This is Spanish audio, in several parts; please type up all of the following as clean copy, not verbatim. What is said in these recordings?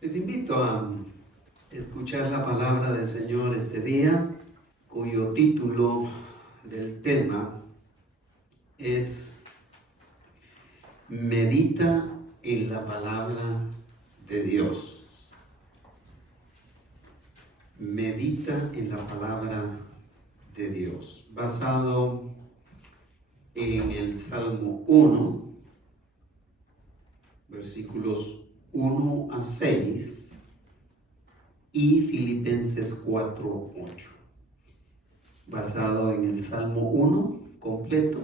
Les invito a escuchar la palabra del Señor este día, cuyo título del tema es Medita en la palabra de Dios. Medita en la palabra de Dios, basado en el Salmo 1, versículos 1 a 6 y Filipenses 4, 8. Basado en el Salmo 1 completo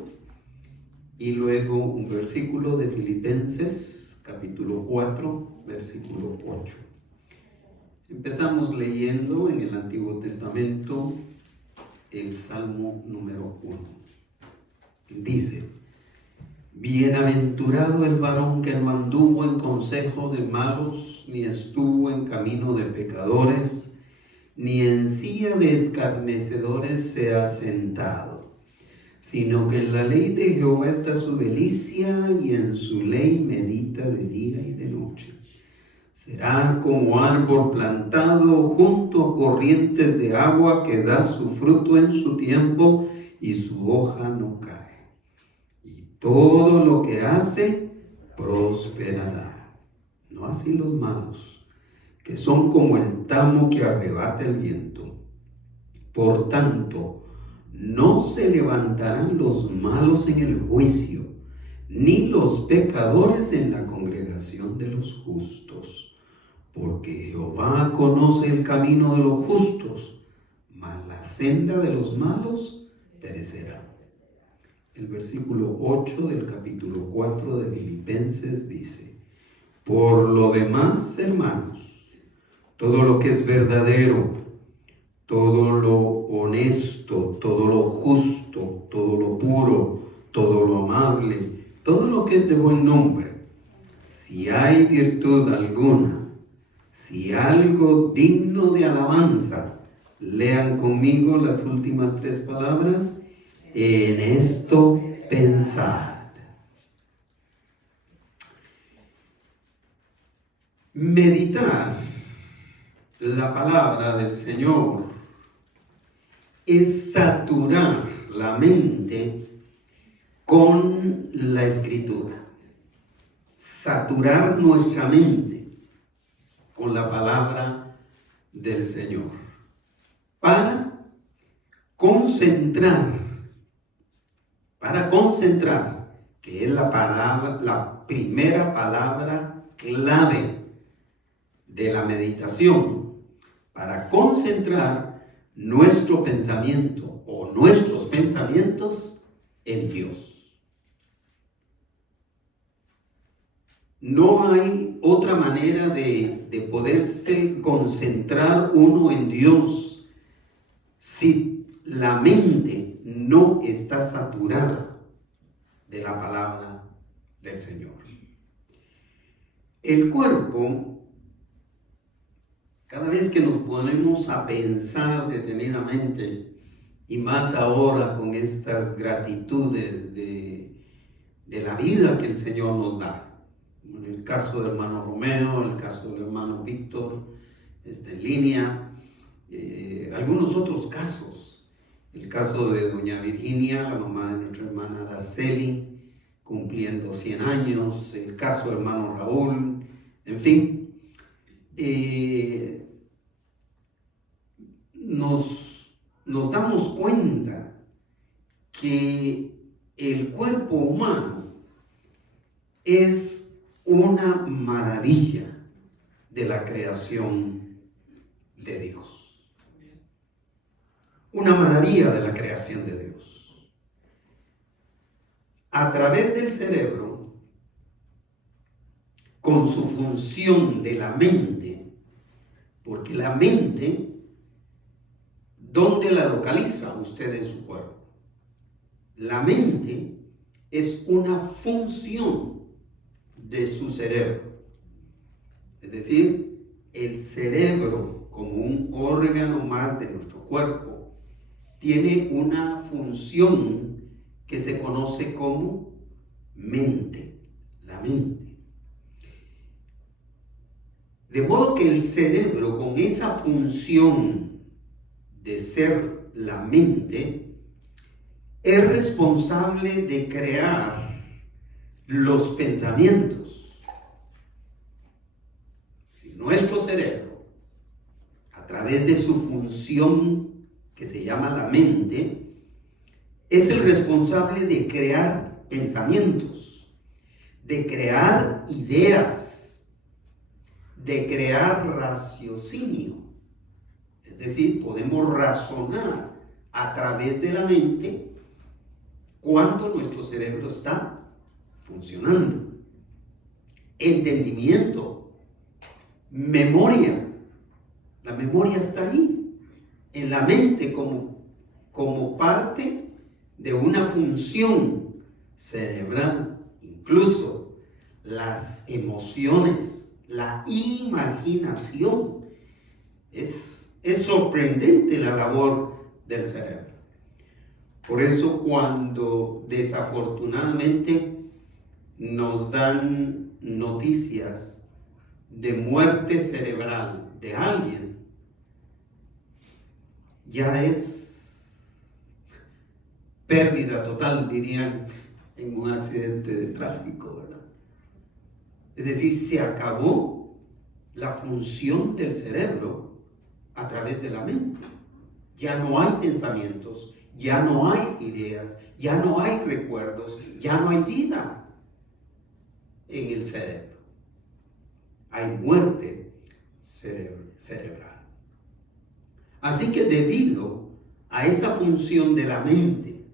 y luego un versículo de Filipenses capítulo 4, versículo 8. Empezamos leyendo en el Antiguo Testamento el Salmo número 1. Dice: Bienaventurado el varón que no anduvo en consejo de malos, ni estuvo en camino de pecadores, ni en silla de escarnecedores se ha sentado, sino que en la ley de Jehová está su delicia, y en su ley medita de día y de noche. Será como árbol plantado junto a corrientes de agua, que da su fruto en su tiempo, y su hoja no cae. Todo lo que hace prosperará. No así los malos, que son como el tamo que arrebata el viento. Por tanto, no se levantarán los malos en el juicio, ni los pecadores en la congregación de los justos. Porque Jehová conoce el camino de los justos, mas la senda de los malos perecerá. El versículo 8 del capítulo 4 de Filipenses dice: Por lo demás, hermanos, todo lo que es verdadero, todo lo honesto, todo lo justo, todo lo puro, todo lo amable, todo lo que es de buen nombre, si hay virtud alguna, si algo digno de alabanza, lean conmigo las últimas 3 palabras: en esto pensad. Meditar la palabra del Señor es saturar la mente con la Escritura. Saturar nuestra mente con la palabra del Señor para concentrar, que es la primera palabra clave de la meditación, para concentrar nuestro pensamiento o nuestros pensamientos en Dios. No hay otra manera de poderse concentrar uno en Dios si la mente no está saturada de la palabra del Señor. El cuerpo, cada vez que nos ponemos a pensar detenidamente, y más ahora con estas gratitudes de la vida que el Señor nos da, en el caso del hermano Romeo, el caso del hermano Víctor, en línea, algunos otros casos, el caso de doña Virginia, la mamá de nuestra hermana Araceli, cumpliendo 100 años, el caso del hermano Raúl, en fin, nos damos cuenta que el cuerpo humano es una maravilla de la creación de Dios. Una maravilla de la creación de Dios. A través del cerebro, con su función de la mente, porque la mente, ¿dónde la localiza usted en su cuerpo? La mente es una función de su cerebro. Es decir, el cerebro, como un órgano más de nuestro cuerpo, tiene una función que se conoce como mente, la mente. De modo que el cerebro, con esa función de ser la mente, es responsable de crear los pensamientos. Si nuestro cerebro, a través de su función que se llama la mente, es el responsable de crear pensamientos, de crear ideas, de crear raciocinio. Es decir, podemos razonar a través de la mente cuando nuestro cerebro está funcionando. Entendimiento, memoria. La memoria está ahí, en la mente, como parte de una función cerebral. Incluso las emociones, la imaginación. Es sorprendente la labor del cerebro. Por eso, cuando desafortunadamente nos dan noticias de muerte cerebral de alguien, ya es pérdida total, dirían en un accidente de tráfico, ¿verdad? Es decir, se acabó la función del cerebro a través de la mente. Ya no hay pensamientos, ya no hay ideas, ya no hay recuerdos, ya no hay vida en el cerebro. Hay muerte cerebral. Así que debido a esa función de la mente,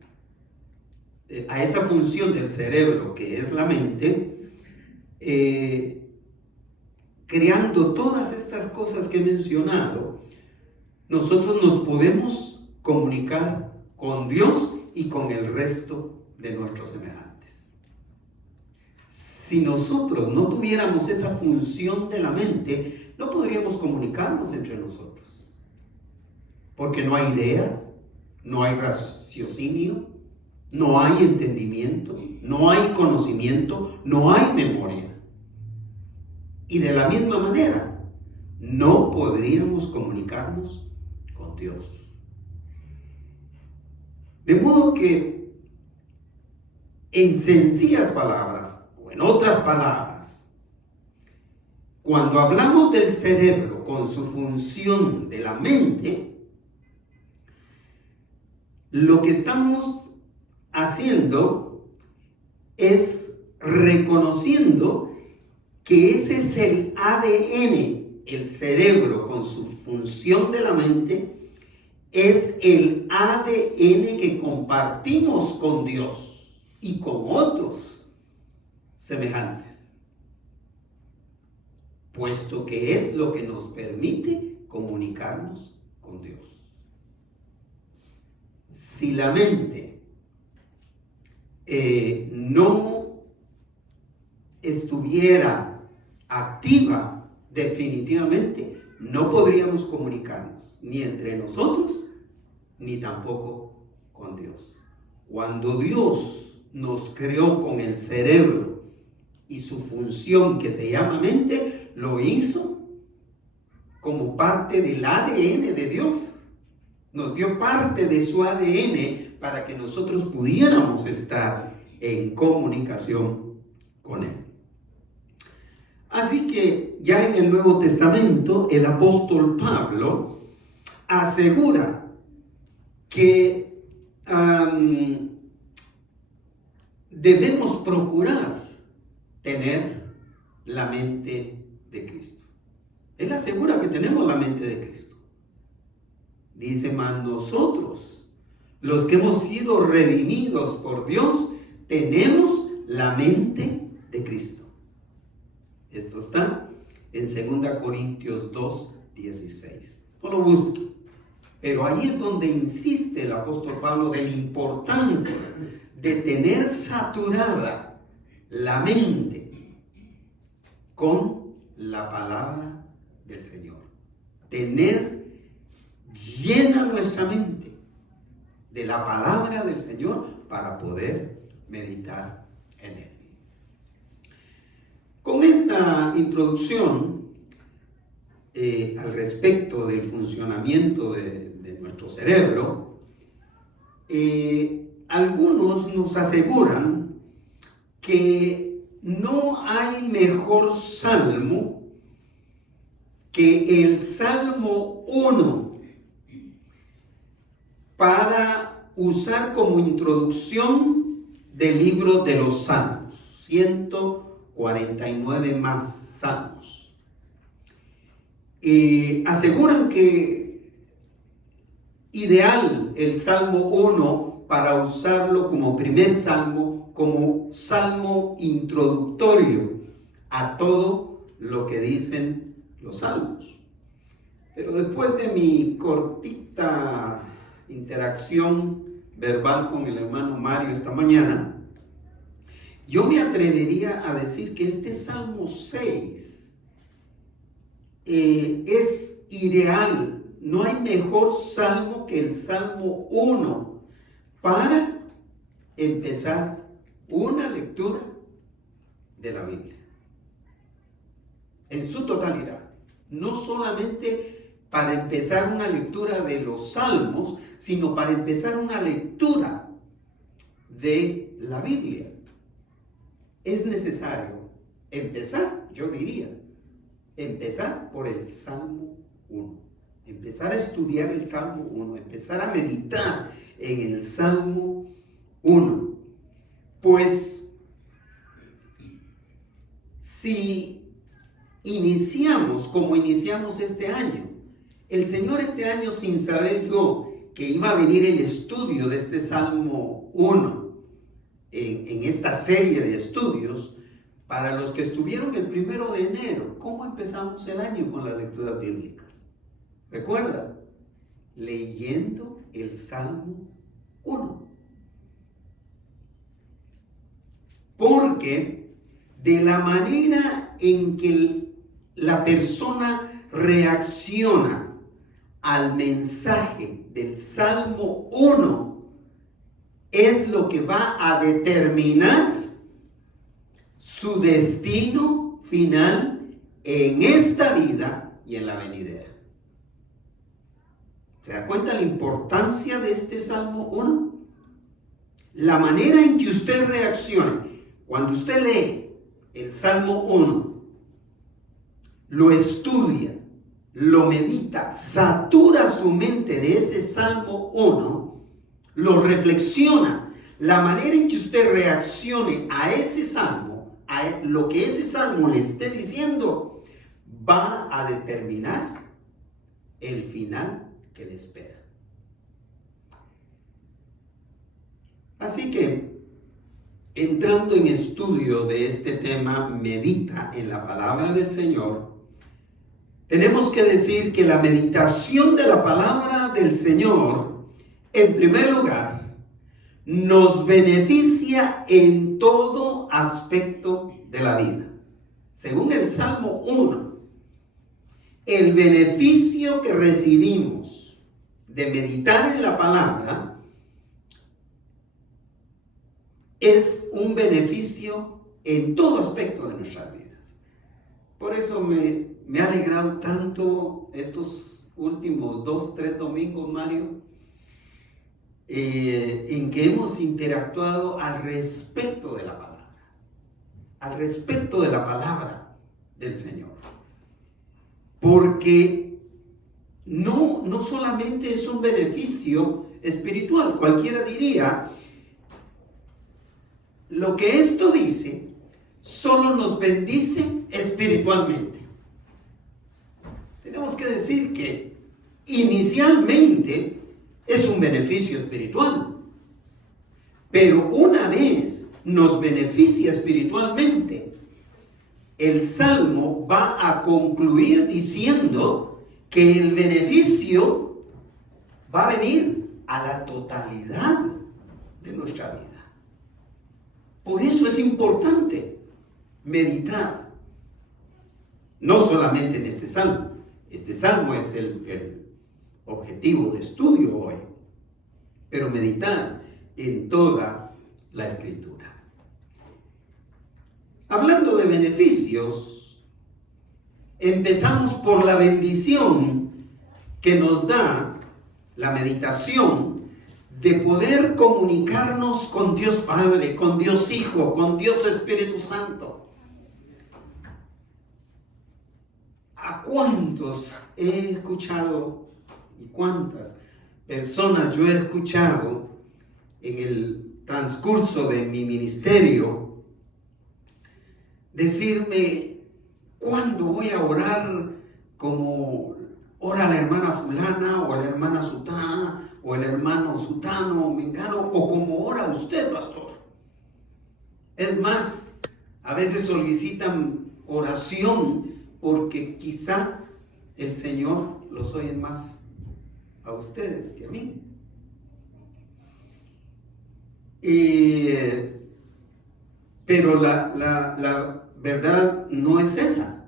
a esa función del cerebro que es la mente, creando todas estas cosas que he mencionado, nosotros nos podemos comunicar con Dios y con el resto de nuestros semejantes. Si nosotros no tuviéramos esa función de la mente, no podríamos comunicarnos entre nosotros. Porque no hay ideas, no hay raciocinio, no hay entendimiento, no hay conocimiento, no hay memoria. Y de la misma manera, no podríamos comunicarnos con Dios. De modo que, en sencillas palabras, o en otras palabras, cuando hablamos del cerebro con su función de la mente, lo que estamos haciendo es reconociendo que ese es el ADN, el cerebro con su función de la mente, es el ADN que compartimos con Dios y con otros semejantes, puesto que es lo que nos permite comunicarnos con Dios. Si la mente no estuviera activa, definitivamente no podríamos comunicarnos ni entre nosotros ni tampoco con Dios. Cuando Dios nos creó con el cerebro y su función que se llama mente, lo hizo como parte del ADN de Dios. Nos dio parte de su ADN para que nosotros pudiéramos estar en comunicación con Él. Así que ya en el Nuevo Testamento el apóstol Pablo asegura que debemos procurar tener la mente de Cristo. Él asegura que tenemos la mente de Cristo. Dice, mas nosotros, los que hemos sido redimidos por Dios, tenemos la mente de Cristo. Esto está en 2 Corintios 2:16. No lo busque. Pero ahí es donde insiste el apóstol Pablo de la importancia de tener saturada la mente con la palabra del Señor. Tener llena nuestra mente de la palabra del Señor para poder meditar en Él. Con esta introducción al respecto del funcionamiento de nuestro cerebro, algunos nos aseguran que no hay mejor salmo que el Salmo 1 para usar como introducción del libro de los Salmos, 149 más salmos. Aseguran que ideal el Salmo 1 para usarlo como primer salmo, como salmo introductorio a todo lo que dicen los salmos. Pero después de mi cortita interacción verbal con el hermano Mario esta mañana, yo me atrevería a decir que este Salmo 6 es ideal. No hay mejor salmo que el Salmo 1 para empezar una lectura de la Biblia en su totalidad. No solamente para empezar una lectura de los salmos, sino para empezar una lectura de la Biblia. Es necesario empezar, yo diría, empezar por el Salmo 1. Empezar a estudiar el Salmo 1, empezar a meditar en el Salmo 1. Pues, si iniciamos como iniciamos este año, el Señor este año, sin saber yo que iba a venir el estudio de este Salmo 1 en esta serie de estudios, para los que estuvieron el 1 de enero, ¿cómo empezamos el año con las lecturas bíblicas? ¿Recuerdan? Leyendo el Salmo 1. Porque de la manera en que la persona reacciona al mensaje del Salmo 1 es lo que va a determinar su destino final en esta vida y en la venidera. ¿Se da cuenta la importancia de este Salmo 1? La manera en que usted reacciona cuando usted lee el Salmo 1, lo estudia, lo medita, satura su mente de ese Salmo 1, lo reflexiona, la manera en que usted reaccione a ese Salmo, a lo que ese Salmo le esté diciendo, va a determinar el final que le espera. Así que, entrando en estudio de este tema, medita en la palabra del Señor, tenemos que decir que la meditación de la palabra del Señor, en primer lugar, nos beneficia en todo aspecto de la vida. Según el Salmo 1, el beneficio que recibimos de meditar en la palabra es un beneficio en todo aspecto de nuestras vidas. Por eso me ha alegrado tanto estos últimos 2-3 domingos, Mario, en que hemos interactuado al respecto de la palabra del Señor. Porque no solamente es un beneficio espiritual, cualquiera diría, lo que esto dice solo nos bendice espiritualmente. Tenemos que decir que inicialmente es un beneficio espiritual, pero una vez nos beneficia espiritualmente, el Salmo va a concluir diciendo que el beneficio va a venir a la totalidad de nuestra vida. Por eso es importante meditar, no solamente en este Salmo. Este Salmo es el objetivo de estudio hoy, pero meditar en toda la Escritura. Hablando de beneficios, empezamos por la bendición que nos da la meditación de poder comunicarnos con Dios Padre, con Dios Hijo, con Dios Espíritu Santo. ¿A cuántos he escuchado y cuántas personas yo he escuchado en el transcurso de mi ministerio decirme: ¿cuándo voy a orar como ora la hermana fulana o la hermana sutana o el hermano sutano o mengano, o como ora usted, pastor? Es más, a veces solicitan oración porque quizá el Señor los oye más a ustedes que a mí. Pero la verdad no es esa.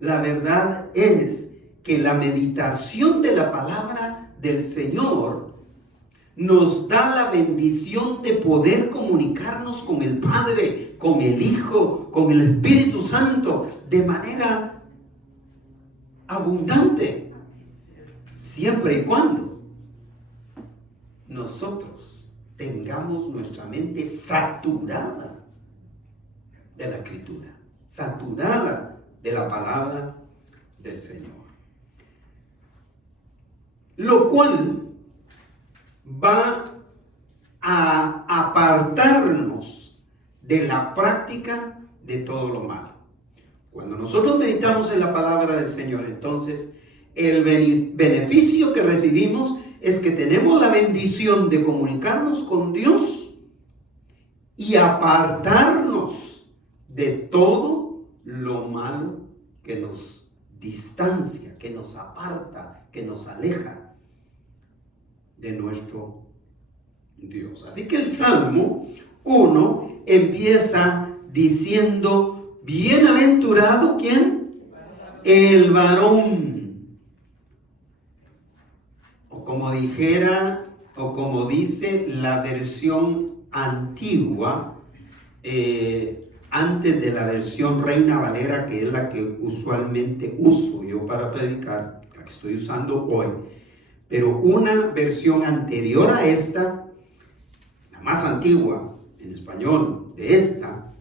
La verdad es que la meditación de la palabra del Señor nos da la bendición de poder comunicarnos con el Padre, con el Hijo, con el Espíritu Santo de manera abundante, siempre y cuando nosotros tengamos nuestra mente saturada de la Escritura, saturada de la palabra del Señor, lo cual va a apartarnos de la práctica de todo lo malo. Cuando nosotros meditamos en la palabra del Señor, entonces el beneficio que recibimos es que tenemos la bendición de comunicarnos con Dios y apartarnos de todo lo malo que nos distancia, que nos aparta, que nos aleja de nuestro Dios. Así que el Salmo 1 empieza diciendo: bienaventurado, ¿quién? El varón. O como dijera, o como dice la versión antigua, antes de la versión Reina Valera, que es la que usualmente uso yo para predicar, la que estoy usando hoy. Pero una versión anterior a esta, la más antigua en español de esta,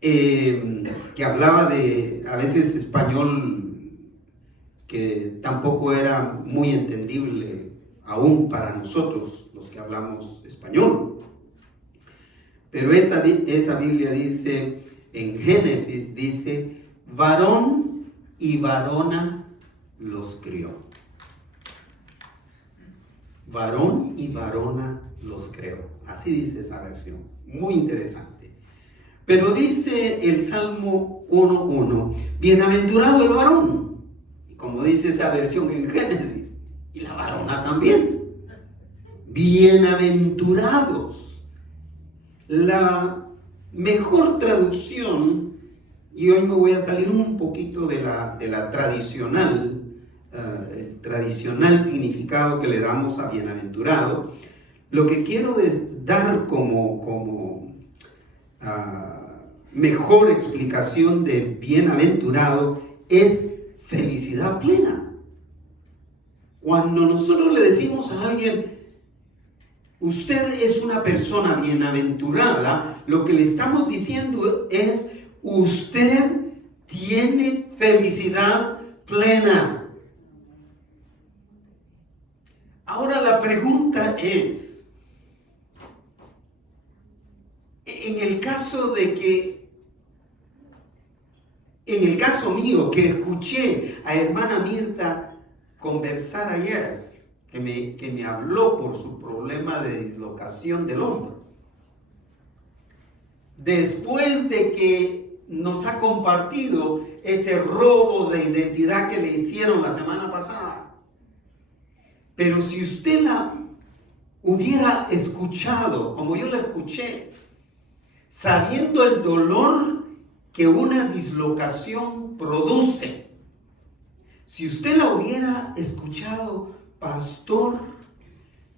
que hablaba de a veces español que tampoco era muy entendible aún para nosotros los que hablamos español. Pero esa Biblia dice, en Génesis dice: varón y varona los crió. Varón y varona los creó. Así dice esa versión. Muy interesante. Pero dice el Salmo 1:1: bienaventurado el varón. Y como dice esa versión en Génesis, y la varona también. Bienaventurados. La mejor traducción, y hoy me voy a salir un poquito de la tradicional, el tradicional significado que le damos a bienaventurado. Lo que quiero es dar como mejor explicación de bienaventurado es felicidad plena. Cuando nosotros le decimos a alguien: usted es una persona bienaventurada, lo que le estamos diciendo es: usted tiene felicidad plena. Ahora la pregunta es, en el caso mío, que escuché a hermana Mirta conversar ayer, que me habló por su problema de dislocación del hombro, después de que nos ha compartido ese robo de identidad que le hicieron la semana pasada. Pero si usted la hubiera escuchado como yo la escuché, sabiendo el dolor que una dislocación produce, si usted la hubiera escuchado: pastor,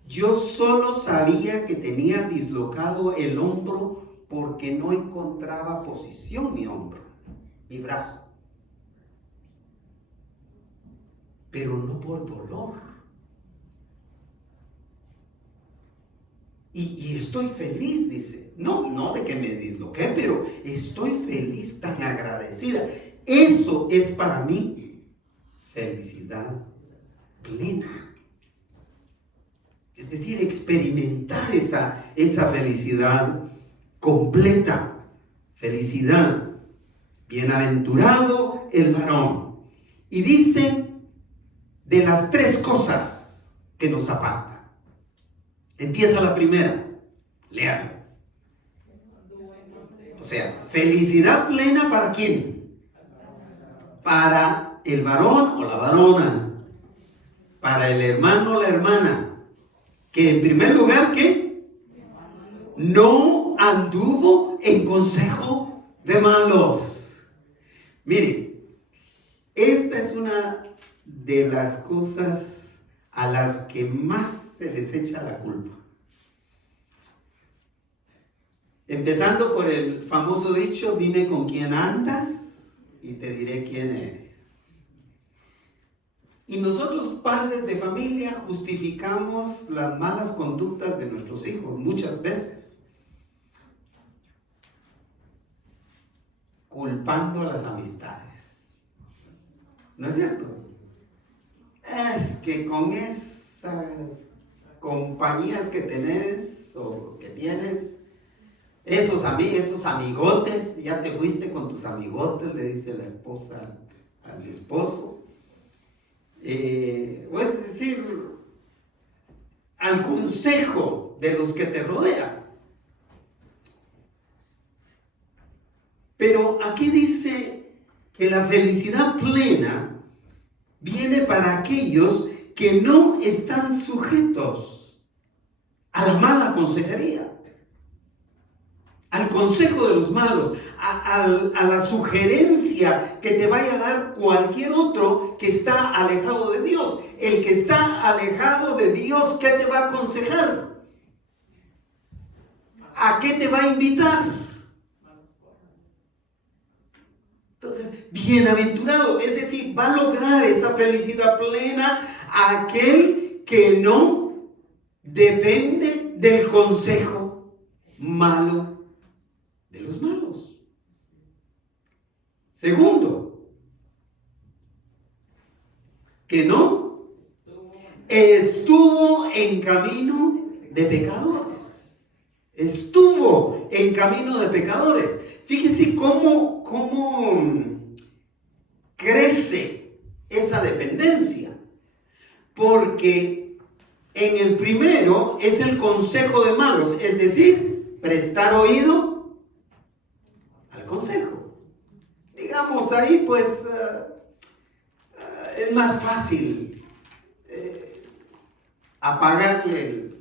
yo solo sabía que tenía dislocado el hombro porque no encontraba posición mi hombro, mi brazo. pero no por dolor. Y estoy feliz, dice. No de que me disloqué, pero estoy feliz, tan agradecida. Eso es para mí felicidad plena. Es decir, experimentar esa felicidad completa. Felicidad. Bienaventurado el varón. Y dice de las 3 cosas que nos apartan. Empieza la primera. Léalo. O sea, felicidad plena ¿para quién? Para el varón o la varona. Para el hermano o la hermana. Que en primer lugar, ¿qué? No anduvo en consejo de malos. Miren, esta es una de las cosas a las que más se les echa la culpa. Empezando por el famoso dicho, dime con quién andas y te diré quién eres. Y nosotros, padres de familia, justificamos las malas conductas de nuestros hijos muchas veces, culpando a las amistades. ¿No es cierto? Es que con esas compañías que tenés o que tienes, esos amigotes, ya te fuiste con tus amigotes, le dice la esposa al esposo. O es decir, al consejo de los que te rodean. Pero aquí dice que la felicidad plena viene para aquellos que no están sujetos a la mala consejería, al consejo de los malos, a la sugerencia que te vaya a dar cualquier otro que está alejado de Dios. El que está alejado de Dios, ¿qué te va a aconsejar? ¿A qué te va a invitar? Entonces, bienaventurado, es decir, va a lograr esa felicidad plena aquel que no depende del consejo malo de los malos. Segundo, que no estuvo en camino de pecadores. Estuvo en camino de pecadores. Fíjese cómo crece esa dependencia. Porque en el primero es el consejo de malos, es decir, prestar oído al consejo. Digamos ahí pues es más fácil apagarle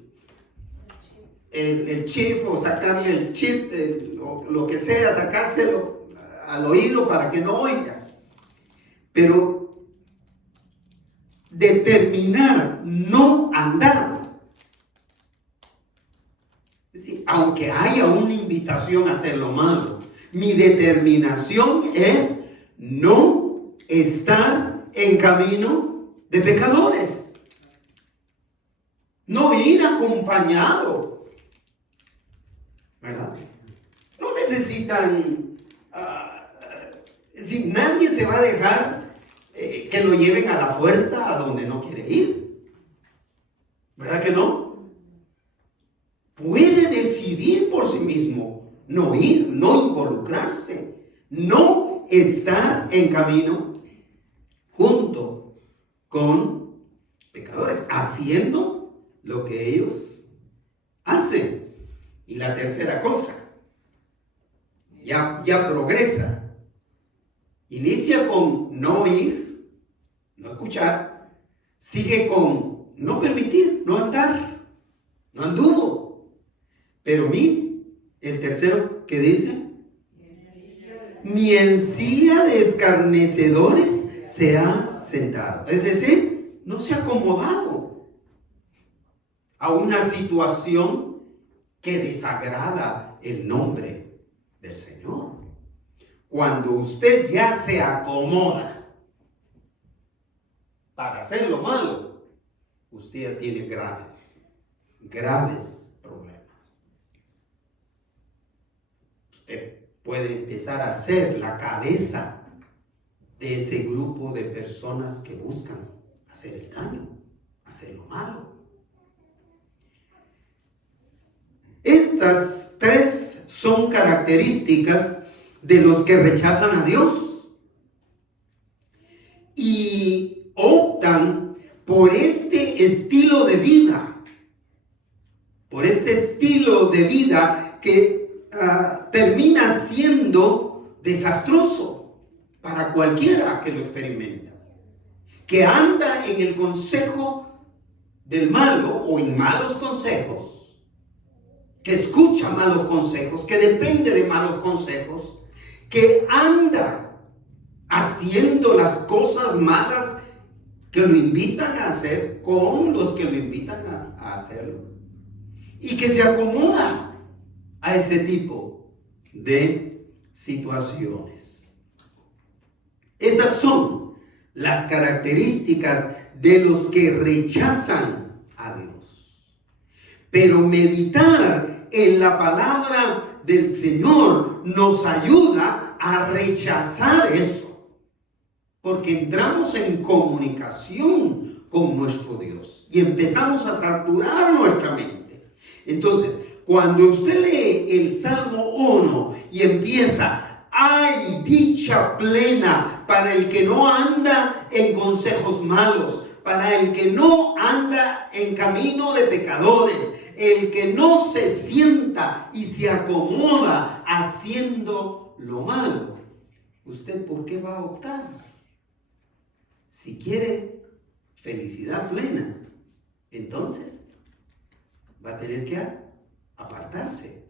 el chip o sacarle el chip, lo que sea, sacárselo al oído para que no oiga. Pero determinar no andar, es decir, aunque haya una invitación a hacer lo malo, mi determinación es no estar en camino de pecadores, no ir acompañado, ¿verdad? No necesitan, es decir, nadie se va a dejar que lo lleven a la fuerza a donde no quiere ir, ¿verdad que no? Puede decidir por sí mismo no ir, no involucrarse, no estar en camino junto con pecadores, haciendo lo que ellos hacen. Y la tercera cosa, ya progresa. Inicia con no oír, no escuchar, sigue con no permitir, no andar, no anduvo. Pero mire, el tercero que dice, ni en silla de escarnecedores se ha sentado. Es decir, no se ha acomodado a una situación que desagrada el nombre del Señor. Cuando usted ya se acomoda, para hacer lo malo, usted ya tiene graves problemas. Usted puede empezar a ser la cabeza de ese grupo de personas que buscan hacer el daño, hacer lo malo. Estas tres son características de los que rechazan a Dios y optan por este estilo de vida, que termina siendo desastroso para cualquiera que lo experimenta, que anda en el consejo del malo o en malos consejos, que escucha malos consejos, que depende de malos consejos, que anda haciendo las cosas malas que lo invitan a hacer con los que lo invitan a hacerlo, y que se acomoda a ese tipo de situaciones. Esas son las características de los que rechazan a Dios. Pero meditar en la palabra del Señor nos ayuda a rechazar eso, porque entramos en comunicación con nuestro Dios y empezamos a saturar nuestra mente. Entonces, cuando usted lee el Salmo 1 y empieza: hay dicha plena para el que no anda en consejos malos, para el que no anda en camino de pecadores, el que no se sienta y se acomoda haciendo lo malo. ¿Usted por qué va a optar? Si quiere felicidad plena, entonces va a tener que apartarse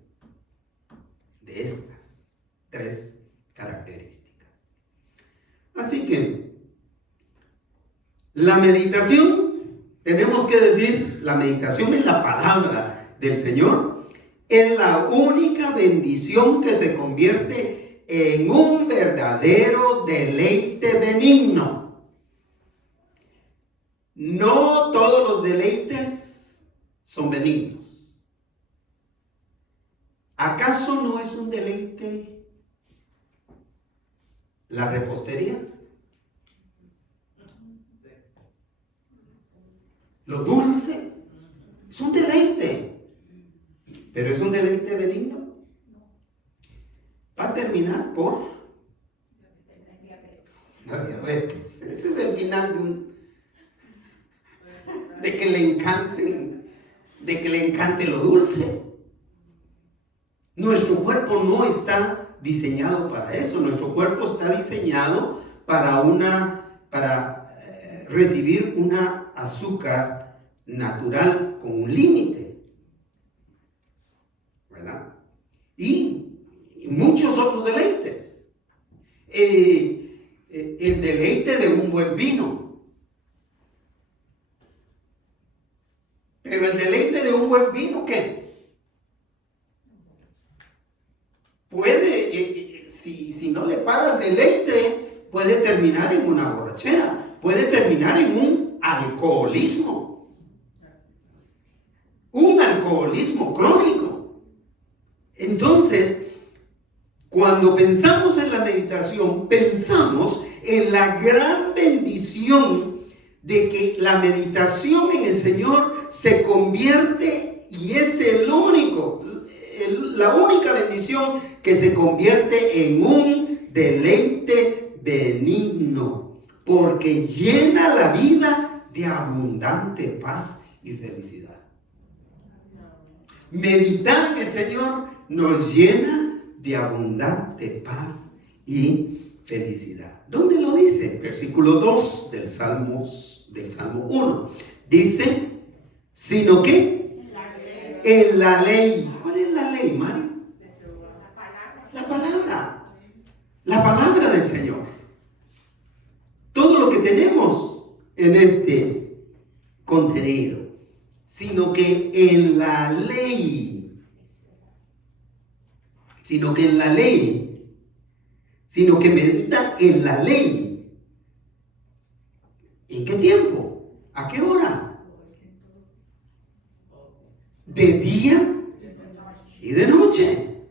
de estas tres características. Así que la meditación, tenemos que decir, la meditación en la palabra del Señor es la única bendición que se convierte en un verdadero deleite benigno. No todos los deleites son benignos. ¿Acaso no es un deleite la repostería? Lo dulce es un deleite, pero es un deleite benigno. Va a terminar por la diabetes. Ese es el final de que le encante lo dulce. Nuestro cuerpo no está diseñado para eso. Nuestro cuerpo está diseñado para recibir una azúcar natural con un límite, ¿verdad? Y muchos otros deleites. El deleite de un buen vino. Pero el deleite de un buen vino, ¿qué? Puede, si no le para el deleite, puede terminar en una borrachera, puede terminar en un alcoholismo crónico. Entonces, cuando pensamos en la meditación, pensamos en la gran bendición de que la meditación en el Señor se convierte, y es la única bendición que se convierte en un deleite benigno, porque llena la vida de abundante paz y felicidad. Meditar en el Señor nos llena de abundante paz y felicidad. ¿Dónde lo dice? Versículo 2 del Salmo 1. Dice, sino que en la ley. ¿Cuál es la ley, Mari? La palabra del Señor. Todo lo que tenemos en este contenido. Sino que en la ley. Sino que medita en la ley. ¿En qué tiempo? ¿A qué hora? ¿De día y de noche?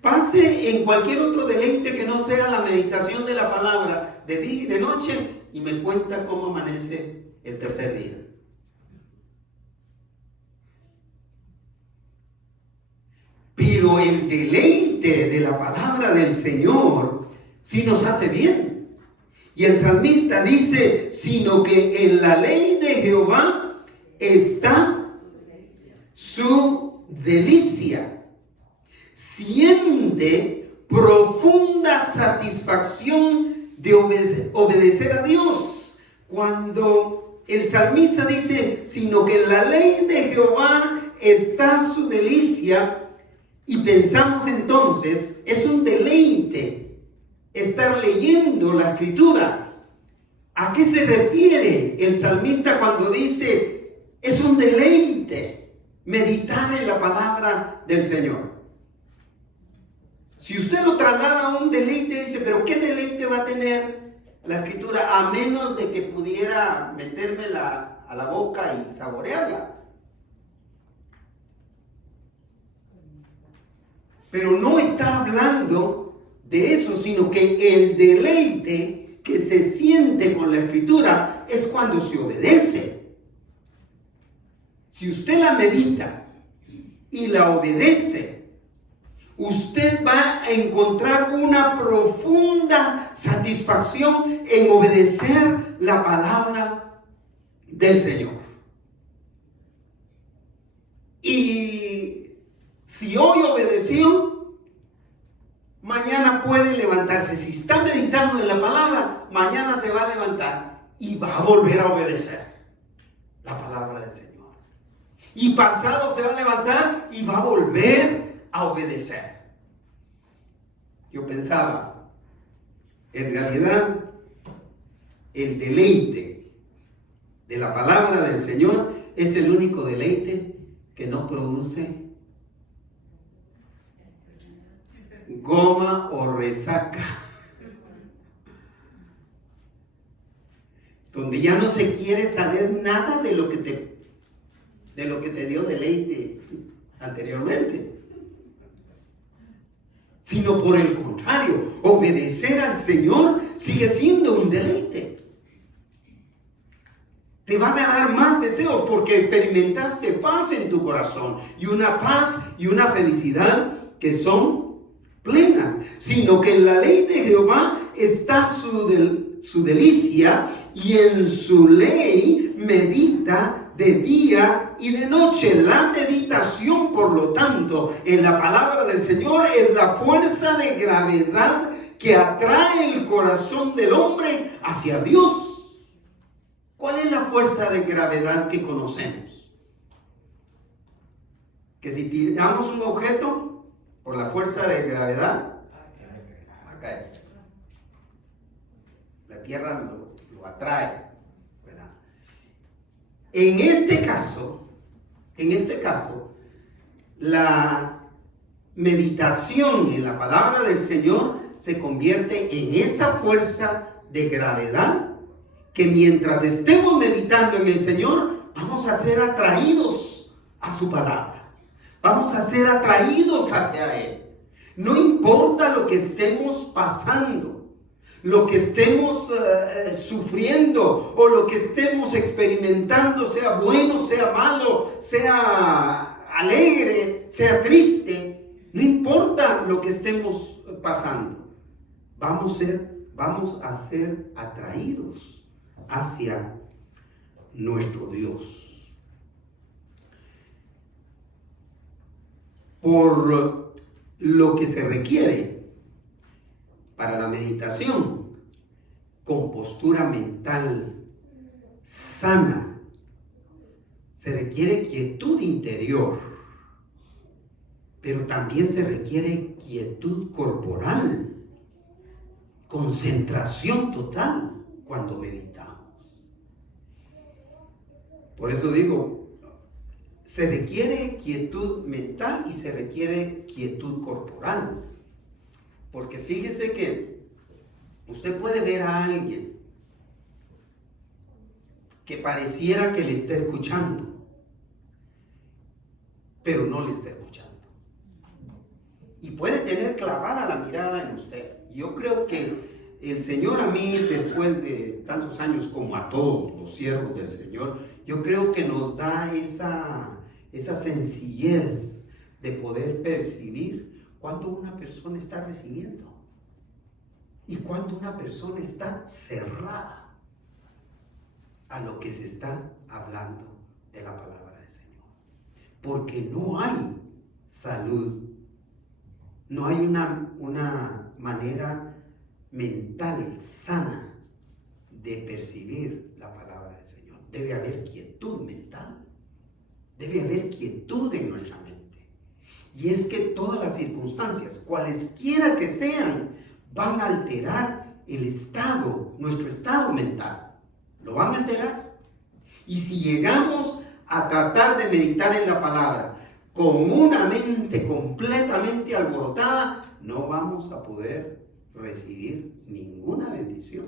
Pase en cualquier otro deleite que no sea la meditación de la palabra de día y de noche y me cuenta cómo amanece el tercer día. Pero el deleite de la palabra del Señor sí nos hace bien. Y el salmista dice, sino que en la ley de Jehová está su delicia. Siente profunda satisfacción de obedecer a Dios. Cuando el salmista dice, sino que en la ley de Jehová está su delicia, y pensamos entonces, es un deleite estar leyendo la Escritura. ¿A qué se refiere el salmista cuando dice, es un deleite meditar en la palabra del Señor? Si usted lo traslada a un deleite, dice, pero ¿qué deleite va a tener la Escritura? A menos de que pudiera metérmela a la boca y saborearla. Pero no está hablando de eso, sino que el deleite que se siente con la Escritura es cuando se obedece. Si usted la medita y la obedece, usted va a encontrar una profunda satisfacción en obedecer la palabra del Señor. Y si hoy obedeció, mañana puede levantarse. Si está meditando en la palabra, mañana se va a levantar y va a volver a obedecer la palabra del Señor. Y pasado se va a levantar y va a volver a obedecer. Yo pensaba, en realidad, el deleite de la palabra del Señor es el único deleite que no produce goma o resaca, donde ya no se quiere saber nada de lo que te dio deleite anteriormente, sino por el contrario, obedecer al Señor sigue siendo un deleite. Te van a dar más deseos porque experimentaste paz en tu corazón, y una paz y una felicidad que son plenas, sino que en la ley de Jehová está su delicia, y en su ley medita de día y de noche. La meditación, por lo tanto, en la palabra del Señor es la fuerza de gravedad que atrae el corazón del hombre hacia Dios. ¿Cuál es la fuerza de gravedad que conocemos? Que si tiramos un objeto por la fuerza de gravedad, va a caer. La tierra lo atrae, ¿verdad? En este caso, la meditación en la palabra del Señor se convierte en esa fuerza de gravedad que mientras estemos meditando en el Señor, vamos a ser atraídos a su palabra. Vamos a ser atraídos hacia Él. No importa lo que estemos pasando, lo que estemos sufriendo o lo que estemos experimentando, sea bueno, sea malo, sea alegre, sea triste, no importa lo que estemos pasando, vamos a ser atraídos hacia nuestro Dios. Por lo que se requiere para la meditación, compostura mental sana, se requiere quietud interior, pero también se requiere quietud corporal, concentración total cuando meditamos. Por eso digo, se requiere quietud mental y se requiere quietud corporal. Porque fíjese que usted puede ver a alguien que pareciera que le está escuchando, pero no le está escuchando. Y puede tener clavada la mirada en usted. Yo creo que el Señor a mí, después de tantos años, como a todos los siervos del Señor, yo creo que nos da esa sencillez de poder percibir cuando una persona está recibiendo y cuando una persona está cerrada a lo que se está hablando de la palabra del Señor. Porque no hay salud, no hay una manera mental sana de percibir la palabra del Señor. Debe haber quietud mental, debe haber quietud en nuestra mente. Y es que todas las circunstancias, cualesquiera que sean, van a alterar el estado, nuestro estado mental. Lo van a alterar. Y si llegamos a tratar de meditar en la palabra con una mente completamente alborotada, no vamos a poder recibir ninguna bendición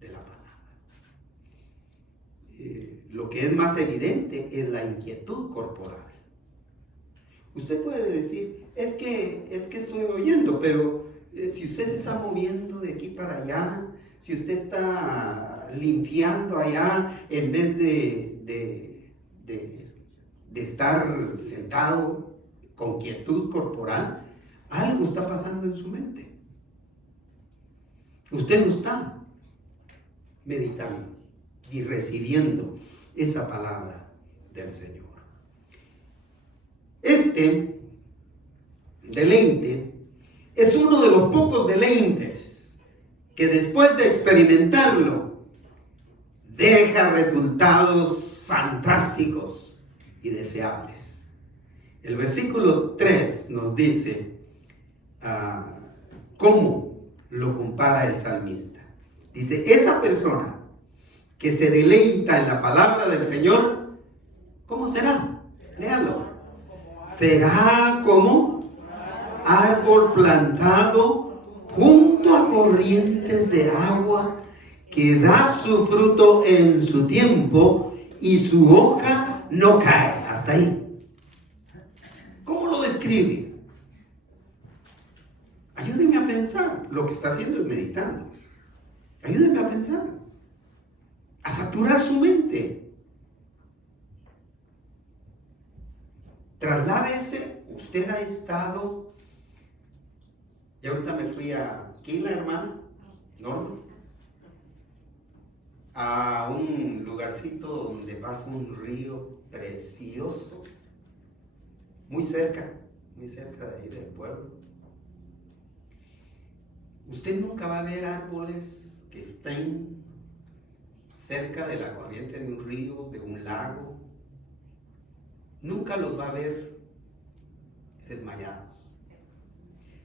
de la palabra. Lo que es más evidente es la inquietud corporal. Usted puede decir, es que estoy oyendo, pero si usted se está moviendo de aquí para allá, si usted está limpiando allá en vez de estar sentado con quietud corporal, algo está pasando en su mente. Usted no está meditando y recibiendo esa palabra del Señor. Este deleite es uno de los pocos deleites que después de experimentarlo deja resultados fantásticos y deseables. El versículo 3 nos dice cómo lo compara el salmista. Dice, esa persona que se deleita en la palabra del Señor, ¿cómo será? Léalo. Será como árbol plantado junto a corrientes de agua que da su fruto en su tiempo y su hoja no cae. Hasta ahí. ¿Cómo lo describe? Ayúdenme a pensar. Lo que está haciendo es meditando. Ayúdenme a pensar. A saturar su mente. Trasládese, usted ha estado, y ahorita me fui aquí, la hermana Norma, a un lugarcito donde pasa un río precioso, muy cerca de ahí del pueblo. Usted nunca va a ver árboles que estén cerca de la corriente de un río, de un lago. Nunca los va a ver desmayados.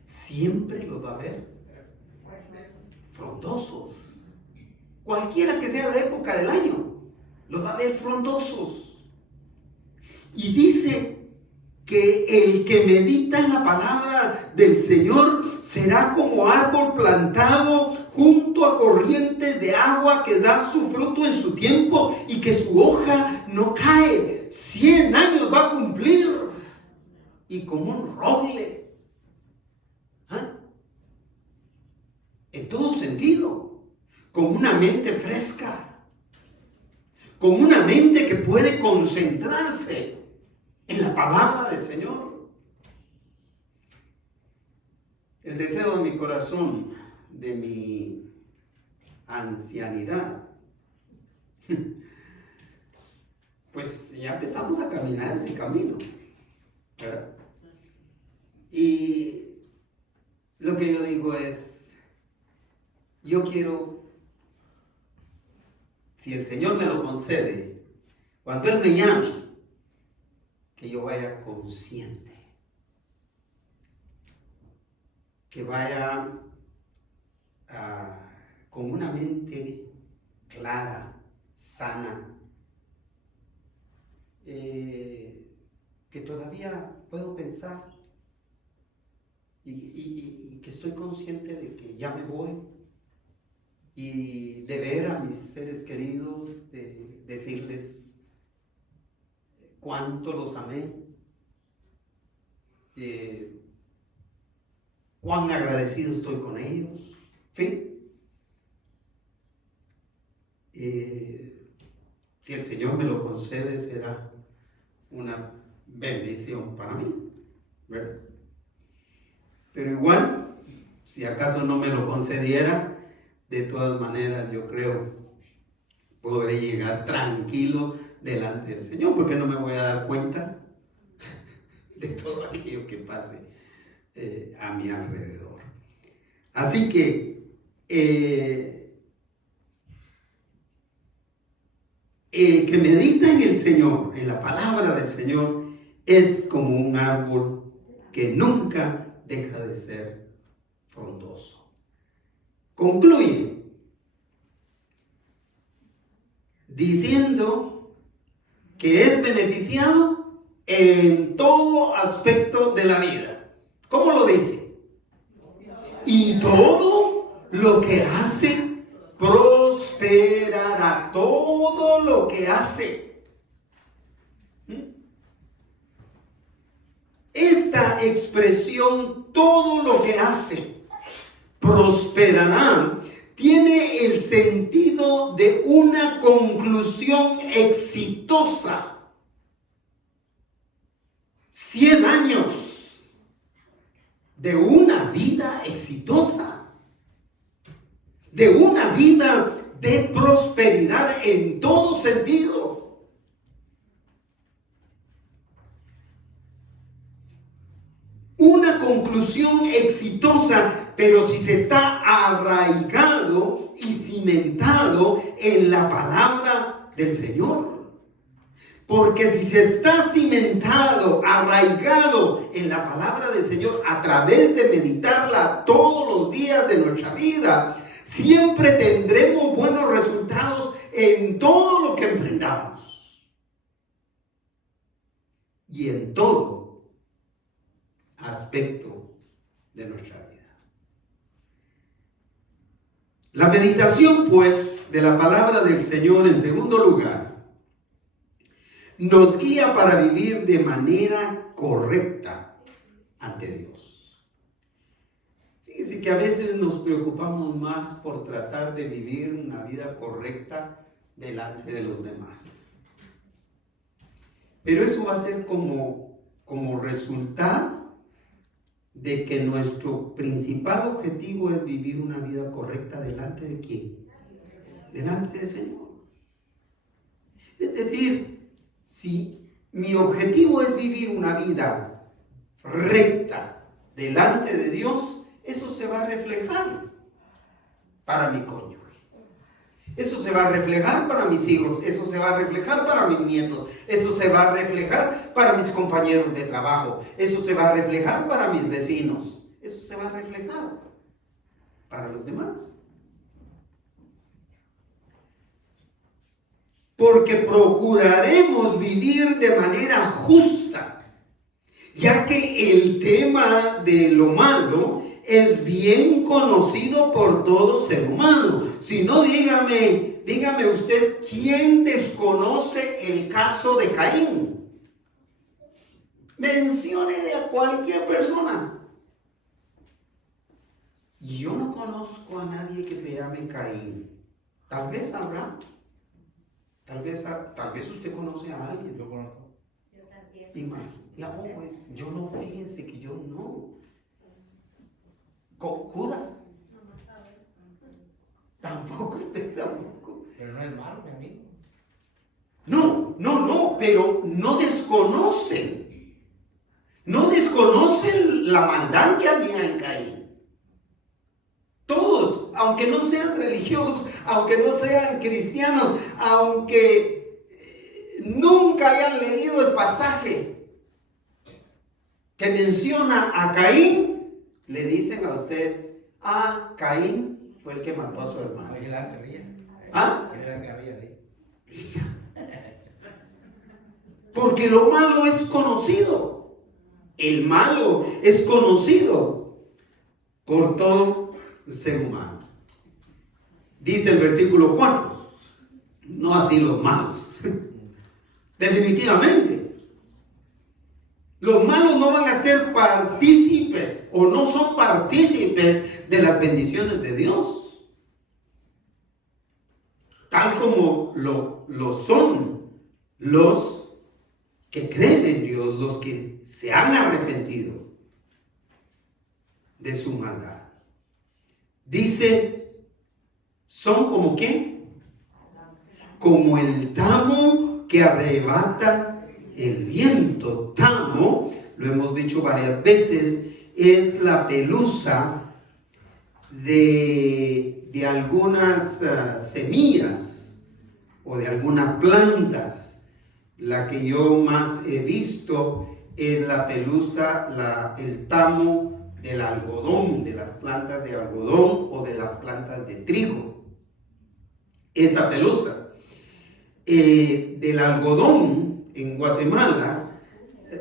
Siempre los va a ver frondosos. Cualquiera que sea la época del año, los va a ver frondosos. Y dice que el que medita en la palabra del Señor será como árbol plantado junto a corrientes de agua que da su fruto en su tiempo y que su hoja no cae. 100 años va a cumplir y como un roble. En todo sentido, con una mente fresca, con una mente que puede concentrarse en la palabra del Señor. El deseo de mi corazón, de mi ancianidad, pues ya empezamos a caminar ese camino, ¿verdad? Y lo que yo digo es, yo quiero, si el Señor me lo concede, cuando Él me llame, que yo vaya consciente, que vaya con una mente clara, sana, que todavía puedo pensar y que estoy consciente de que ya me voy y de ver a mis seres queridos, de decirles cuánto los amé, cuán agradecido estoy con ellos, en fin. Si el Señor me lo concede, será una bendición para mí, ¿verdad? Pero igual, si acaso no me lo concediera, de todas maneras yo creo podré llegar tranquilo delante del Señor, porque no me voy a dar cuenta de todo aquello que pase a mi alrededor. Así que el que medita en el Señor, en la palabra del Señor, es como un árbol que nunca deja de ser frondoso. Concluye diciendo que es beneficiado en todo aspecto de la vida. ¿Cómo lo dice? Y todo lo que hace prosperará. Todo lo que hace. Esta expresión, todo lo que hace prosperará, tiene el sentido de una conclusión exitosa. 100 años de una vida exitosa, de una vida de prosperidad en todo sentido. Una conclusión exitosa, pero si se está arraigado y cimentado en la palabra del Señor. Porque si se está cimentado, arraigado en la palabra del Señor a través de meditarla todos los días de nuestra vida, siempre tendremos buenos resultados en todo lo que emprendamos. Y en todo aspecto de nuestra vida. La meditación, pues, de la palabra del Señor, en segundo lugar, nos guía para vivir de manera correcta ante Dios. Fíjense que a veces nos preocupamos más por tratar de vivir una vida correcta delante de los demás. Pero eso va a ser como resultado de que nuestro principal objetivo es vivir una vida correcta delante de ¿quién? Delante del Señor. Es decir, si mi objetivo es vivir una vida recta delante de Dios, eso se va a reflejar para mi cónyuge. Eso se va a reflejar para mis hijos, eso se va a reflejar para mis nietos, eso se va a reflejar para mis compañeros de trabajo, eso se va a reflejar para mis vecinos, eso se va a reflejar para los demás. Porque procuraremos vivir de manera justa, ya que el tema de lo malo es bien conocido por todo ser humano. Si no, dígame usted, ¿quién desconoce el caso de Caín? Mencione a cualquier persona. Yo no conozco a nadie que se llame Caín. Tal vez habrá. Tal vez usted conoce a alguien. Yo conozco. Yo también. Imagínate, pues, yo no, fíjense que yo no. Judas. Tampoco usted tampoco. Pero no es malo, mi amigo. No, pero no desconocen. No desconocen la maldad que había en Caín. Todos, aunque no sean religiosos, aunque no sean cristianos, aunque nunca hayan leído el pasaje que menciona a Caín, le dicen a ustedes, Caín fue el que mató a su hermano. Oye, la carrilla. ¿Ah? Oye, la carrilla de Porque lo malo es conocido. El malo es conocido por todo ser humano. Dice el versículo 4, no así los malos. Definitivamente. Los malos no van a ser partícipes o no son partícipes de las bendiciones de Dios. Tal como lo son los que creen en Dios, los que se han arrepentido de su maldad. Dice, son como ¿qué? Como el tamo que arrebata el viento. Tamo, lo hemos dicho varias veces, es la pelusa de algunas semillas o de algunas plantas. La que yo más he visto es la pelusa, el tamo del algodón, de las plantas de algodón o de las plantas de trigo. Esa pelusa. Del algodón en Guatemala,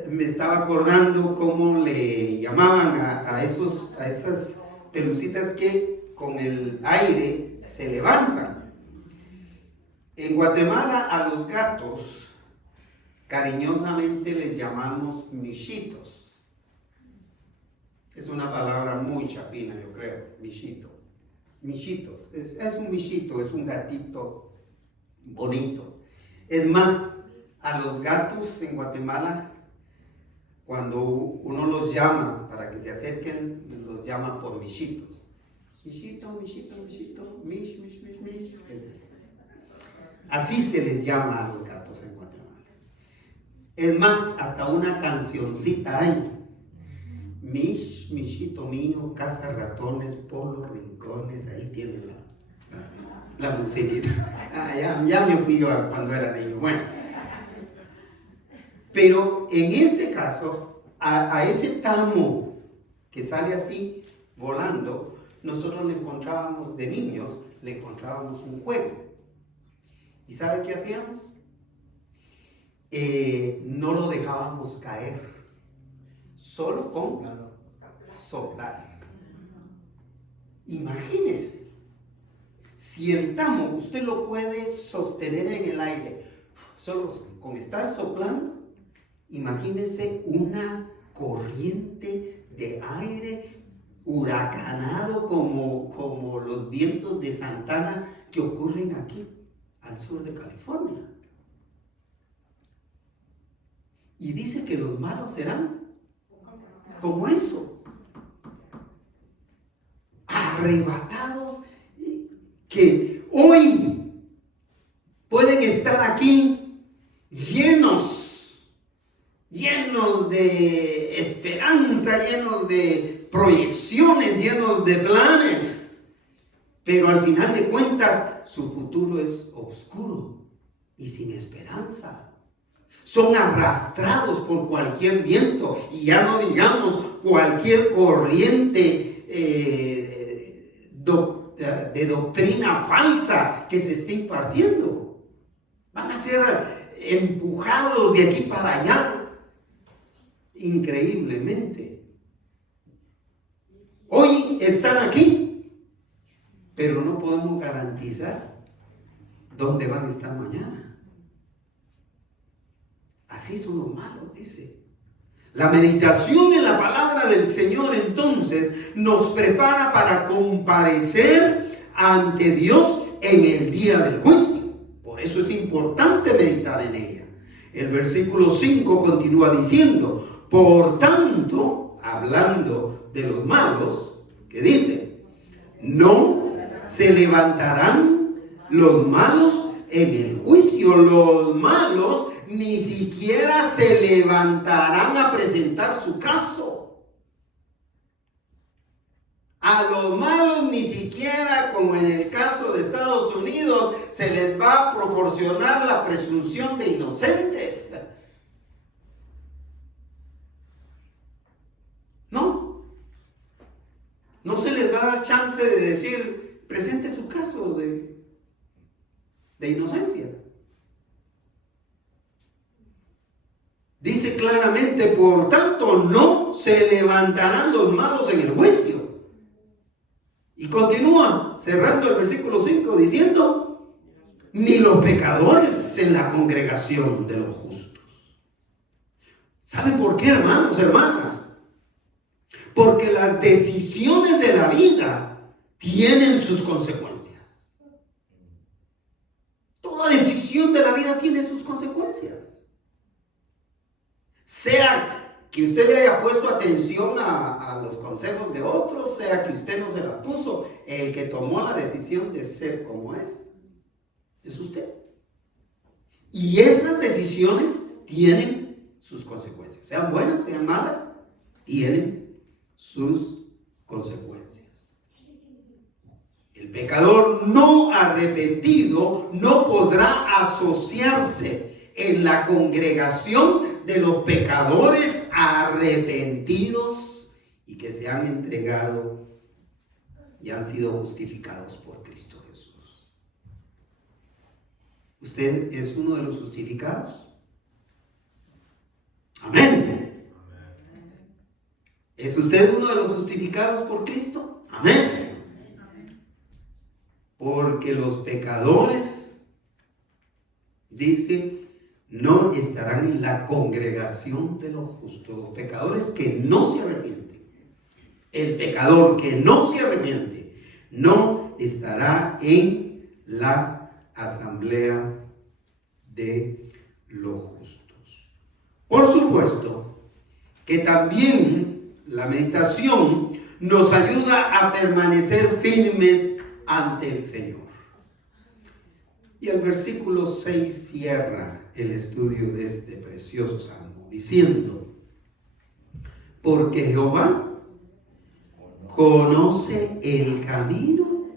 me estaba acordando cómo le llamaban a esas pelucitas que con el aire se levantan. En Guatemala a los gatos cariñosamente les llamamos michitos. Es una palabra muy chapina, yo creo, michito. Michitos, es un michito, es un gatito bonito. Es más, a los gatos en Guatemala, cuando uno los llama para que se acerquen, los llaman por michitos. Michito, michito, michito, mish, mish, mish, mish. Así se les llama a los gatos en Guatemala. Es más, hasta una cancioncita hay. Mish, michito mío, caza ratones, polos, rincones, ahí tiene la musiquita. Ya me fui yo cuando era niño. Bueno, pero en este caso, a ese tamo que sale así volando, nosotros le encontrábamos de niños, le encontrábamos un juego. ¿Y sabe qué hacíamos? No lo dejábamos caer, solo con soplar. Imagínese, si el tamo usted lo puede sostener en el aire, solo con estar soplando, imagínese una corriente de aire huracanado como los vientos de Santana que ocurren aquí, al sur de California. Y dice que los malos serán como eso, arrebatados, que hoy pueden estar aquí llenos de esperanza, llenos de proyecciones, llenos de planes, pero al final de cuentas su futuro es oscuro y sin esperanza. Son arrastrados por cualquier viento y ya no digamos cualquier corriente de doctrina falsa que se esté impartiendo. Van a ser empujados de aquí para allá increíblemente. Hoy están aquí, pero no podemos garantizar dónde van a estar mañana. Así son los malos, dice. La meditación en la palabra del Señor entonces nos prepara para comparecer ante Dios en el día del juicio. Por eso es importante meditar en ella. El versículo 5 continúa diciendo, por tanto, hablando de los malos, que dice, no se levantarán los malos en el juicio. Los malos ni siquiera se levantarán a presentar su caso. A los malos ni siquiera, como en el caso de Estados Unidos, se les va a proporcionar la presunción de inocentes. No se les va a dar chance de decir, presente su caso de inocencia. Dice claramente, por tanto, no se levantarán los malos en el juicio. Y continúa cerrando el versículo 5 diciendo, ni los pecadores en la congregación de los justos. ¿Saben por qué, hermanos, hermanas? Porque las decisiones de la vida tienen sus consecuencias. Toda decisión de la vida tiene sus consecuencias. Sea que usted le haya puesto atención a los consejos de otros, sea que usted no se la puso, el que tomó la decisión de ser como es usted. Y esas decisiones tienen sus consecuencias, sean buenas, sean malas, tienen sus consecuencias. El pecador no arrepentido no podrá asociarse en la congregación de los pecadores arrepentidos y que se han entregado y han sido justificados por Cristo Jesús. ¿Usted es uno de los justificados? Amén. ¿Es usted uno de los justificados por Cristo? Amén. Porque los pecadores, dice, no estarán en la congregación de los justos. Los pecadores que no se arrepienten. El pecador que no se arrepiente no estará en la asamblea de los justos. Por supuesto que también la meditación nos ayuda a permanecer firmes ante el Señor. Y el versículo 6 cierra el estudio de este precioso salmo diciendo, porque Jehová conoce el camino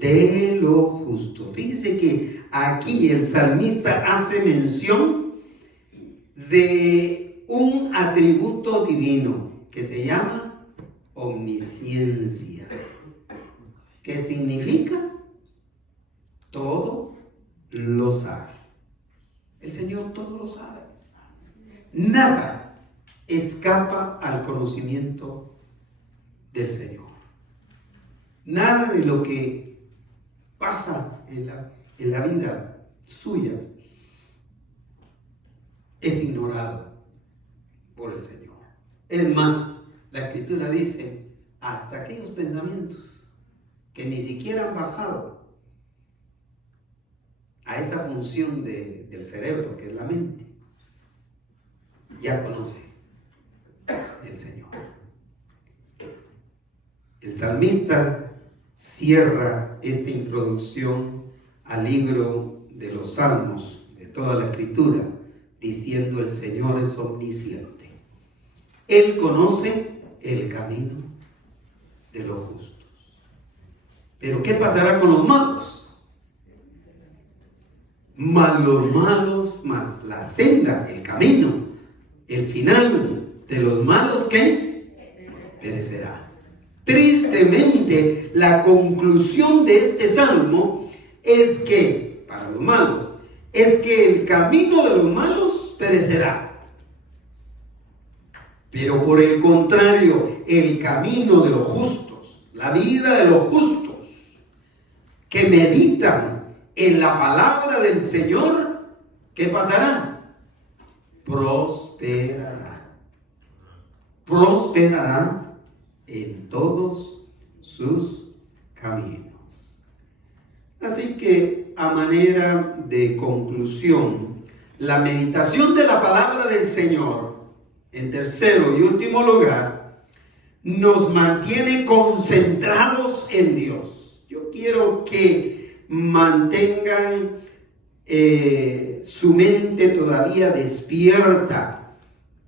de los justos. Fíjense que aquí el salmista hace mención de un atributo divino que se llama omnisciencia, que significa todo lo sabe. El Señor todo lo sabe. Nada escapa al conocimiento del Señor. Nada de lo que pasa en la vida suya es ignorado por el Señor. Es más, la Escritura dice, hasta aquellos pensamientos que ni siquiera han bajado a esa función del cerebro que es la mente, ya conoce el Señor. El salmista cierra esta introducción al libro de los Salmos, de toda la Escritura, diciendo: el Señor es omnisciente. Él conoce el camino de los justos. Pero ¿qué pasará con los malos? Más los malos, más la senda, el camino, el final de los malos, ¿qué? Perecerá. Tristemente, la conclusión de este salmo es que, para los malos, es que el camino de los malos perecerá. Pero por el contrario, el camino de los justos, la vida de los justos, que meditan en la palabra del Señor, ¿qué pasará? Prosperará. Prosperará en todos sus caminos. Así que, a manera de conclusión, la meditación de la palabra del Señor, en tercero y último lugar, nos mantiene concentrados en Dios. Yo quiero que mantengan su mente todavía despierta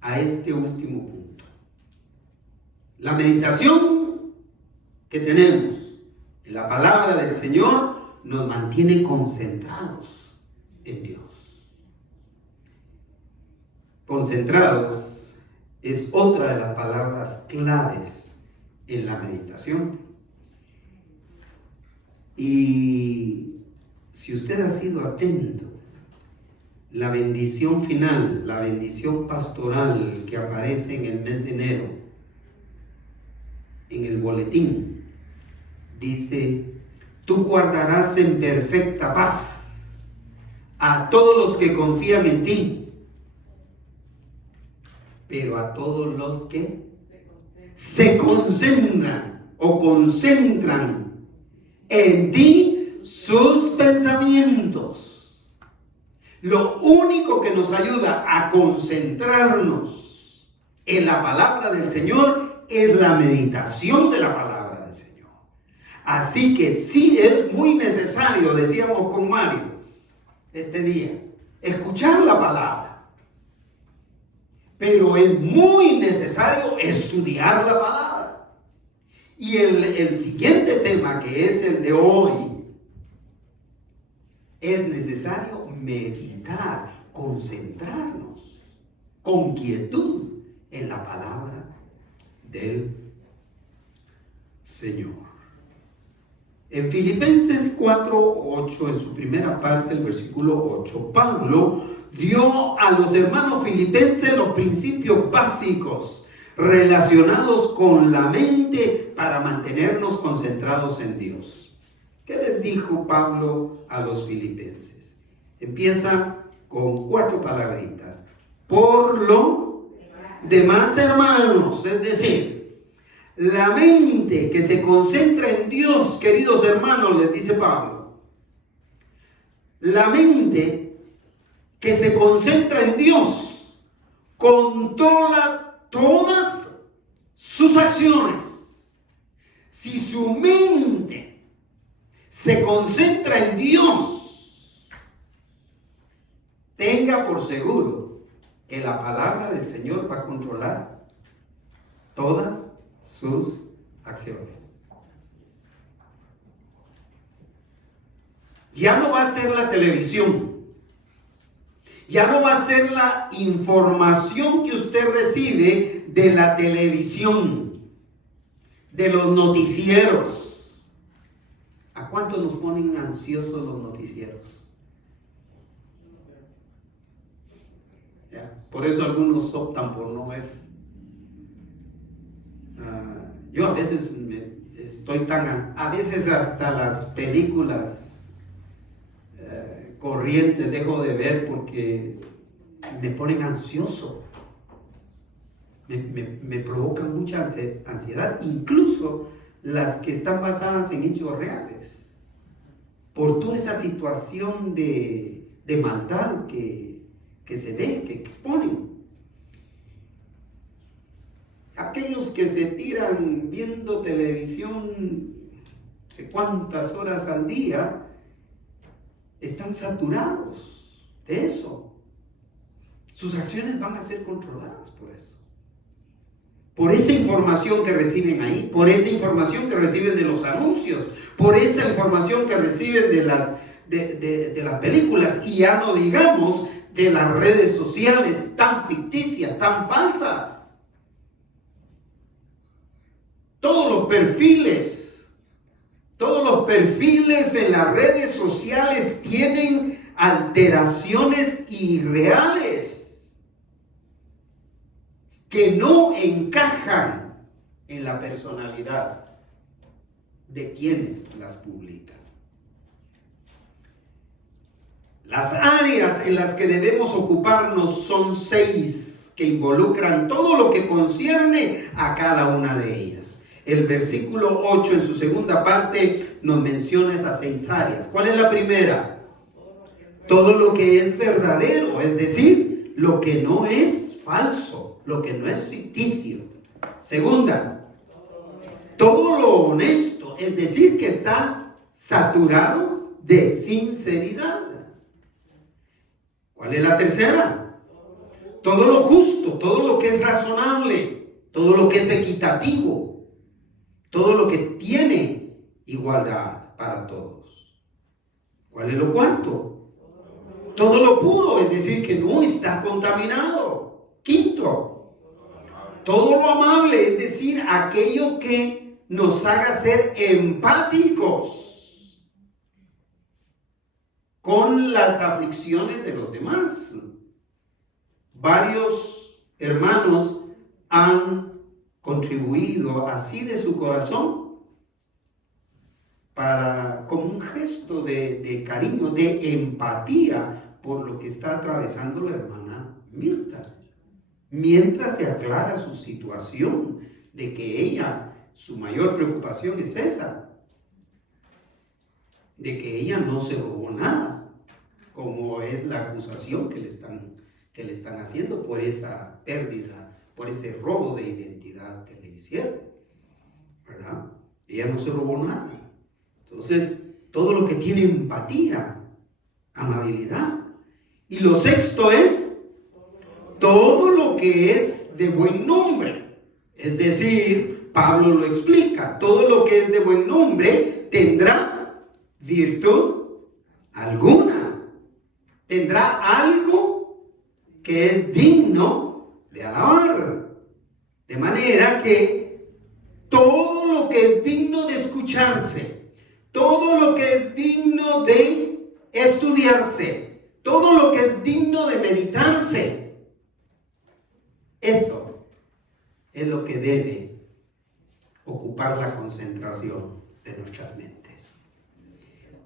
a este último punto. La meditación que tenemos en la palabra del Señor nos mantiene concentrados en Dios. Concentrados es otra de las palabras claves en la meditación. Y si usted ha sido atento, la bendición final, la bendición pastoral que aparece en el mes de enero, en el boletín, dice, tú guardarás en perfecta paz a todos los que confían en ti, pero a todos los que se concentran en ti sus pensamientos. Lo único que nos ayuda a concentrarnos en la palabra del Señor es la meditación de la palabra del Señor. Así que sí es muy necesario, decíamos con Mario este día, escuchar la palabra. Pero es muy necesario estudiar la palabra. Y el siguiente tema, que es el de hoy, es necesario meditar, concentrarnos con quietud en la palabra del Señor. En Filipenses 4:8, en su primera parte, el versículo 8, Pablo dio a los hermanos filipenses los principios básicos relacionados con la mente para mantenernos concentrados en Dios. ¿Qué les dijo Pablo a los filipenses? Empieza con 4 palabritas. Por lo demás, hermanos, es decir, la mente que se concentra en Dios, queridos hermanos, les dice Pablo, la mente que se concentra en Dios controla todas sus acciones. Si su mente se concentra en Dios, tenga por seguro que la palabra del Señor va a controlar todas sus acciones. Ya no va a ser la televisión, ya no va a ser la información que usted recibe de la televisión, de los noticieros. ¿A cuánto nos ponen ansiosos los noticieros? ¿Ya? Por eso algunos optan por no ver. Yo a veces a veces hasta las películas corrientes dejo de ver porque me ponen ansioso, me provocan mucha ansiedad, incluso las que están basadas en hechos reales, por toda esa situación de maldad que se ve, que exponen. Aquellos que se tiran viendo televisión no sé cuántas horas al día, están saturados de eso. Sus acciones van a ser controladas por eso. Por esa información que reciben ahí, por esa información que reciben de los anuncios, por esa información que reciben de las películas, y ya no digamos de las redes sociales tan ficticias, tan falsas. Todos los perfiles en las redes sociales tienen alteraciones irreales que no encajan en la personalidad de quienes las publican. Las áreas en las que debemos ocuparnos son 6 que involucran todo lo que concierne a cada una de ellas. El versículo 8 en su segunda parte nos menciona esas 6 áreas. ¿Cuál es la primera? Todo lo que es verdadero, es decir, lo que no es falso, lo que no es ficticio. Segunda, todo lo honesto, es decir, que está saturado de sinceridad. ¿Cuál es la tercera? Todo lo justo, todo lo que es razonable, todo lo que es equitativo, todo lo que tiene igualdad para todos. ¿Cuál es lo cuarto? Todo lo puro, es decir, que no está contaminado. Quinto, todo lo amable, es decir, aquello que nos haga ser empáticos con las aflicciones de los demás. Varios hermanos han contribuido así de su corazón como un gesto de cariño, de empatía por lo que está atravesando la hermana Mirta, mientras se aclara su situación de que ella, su mayor preocupación es esa, de que ella no se robó nada, como es la acusación que le están haciendo por esa pérdida, por ese robo de identidad que le hicieron, ¿verdad? Ella no se robó nada. Entonces, todo lo que tiene empatía, amabilidad. Y lo sexto es todo lo que es de buen nombre. Es decir, Pablo lo explica, todo lo que es de buen nombre tendrá virtud alguna. Tendrá algo que es digno de alabar. De manera que todo lo que es digno de escucharse, todo lo que es digno de estudiarse, todo lo que es digno de meditarse, eso es lo que debe ocupar la concentración de nuestras mentes.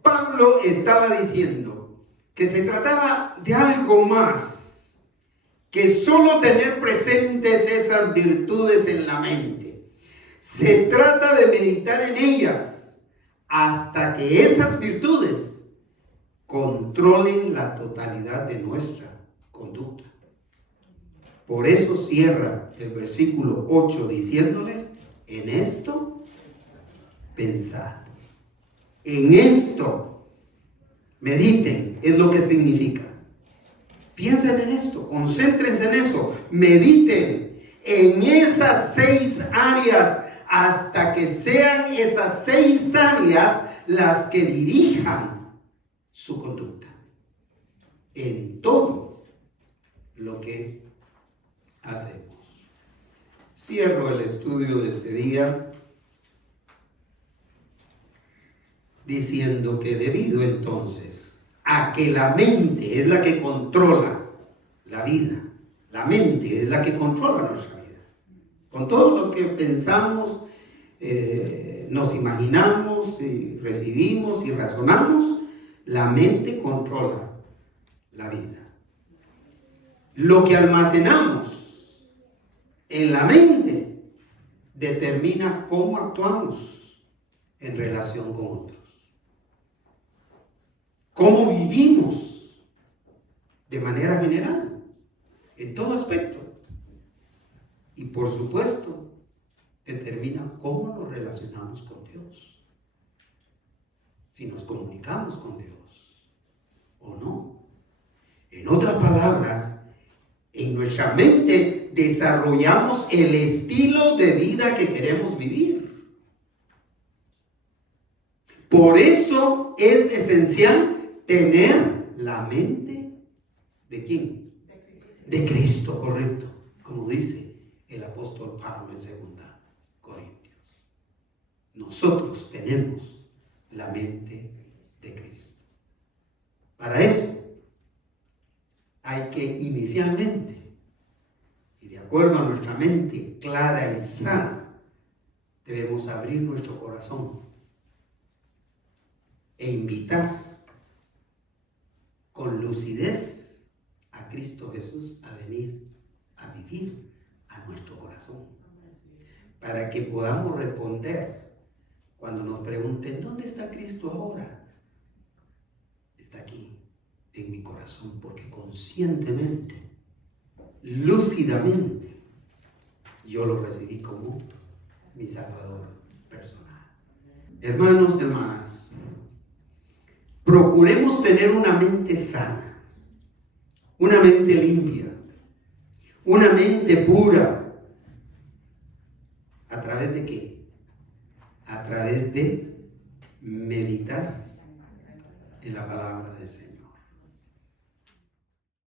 Pablo estaba diciendo que se trataba de algo más que solo tener presentes esas virtudes en la mente. Se trata de meditar en ellas hasta que esas virtudes controlen la totalidad de nuestra conducta. Por eso cierra el versículo 8 diciéndoles: en esto pensad. En esto mediten, es lo que significa. Piensen en esto, concéntrense en eso, mediten en esas 6 áreas hasta que sean esas 6 áreas las que dirijan su conducta en todo lo que hacemos. Cierro el estudio de este día diciendo que debido entonces a que la mente es la que controla la vida, la mente es la que controla nuestra vida, con todo lo que pensamos, nos imaginamos, y recibimos y razonamos, la mente controla la vida. Lo que almacenamos en la mente determina cómo actuamos en relación con otros, cómo vivimos de manera general, en todo aspecto. Y por supuesto, determina cómo nos relacionamos con Dios. Si nos comunicamos con Dios o no. En otras palabras, en nuestra mente desarrollamos el estilo de vida que queremos vivir. Por eso es esencial tener la mente ¿de quién? De Cristo, correcto, como dice el apóstol Pablo en 2 Corintios. Nosotros tenemos la mente de Cristo. Para eso hay que inicialmente, y de acuerdo a nuestra mente clara y sana, debemos abrir nuestro corazón e invitar con lucidez a Cristo Jesús a venir a vivir a nuestro corazón, para que podamos responder cuando nos pregunten ¿dónde está Cristo ahora? Está aquí en mi corazón, porque conscientemente, lúcidamente, yo lo recibí como mi Salvador personal. Hermanos, hermanas, procuremos tener una mente sana, una mente limpia, una mente pura. ¿A través de qué? A través de meditar en la palabra del Señor.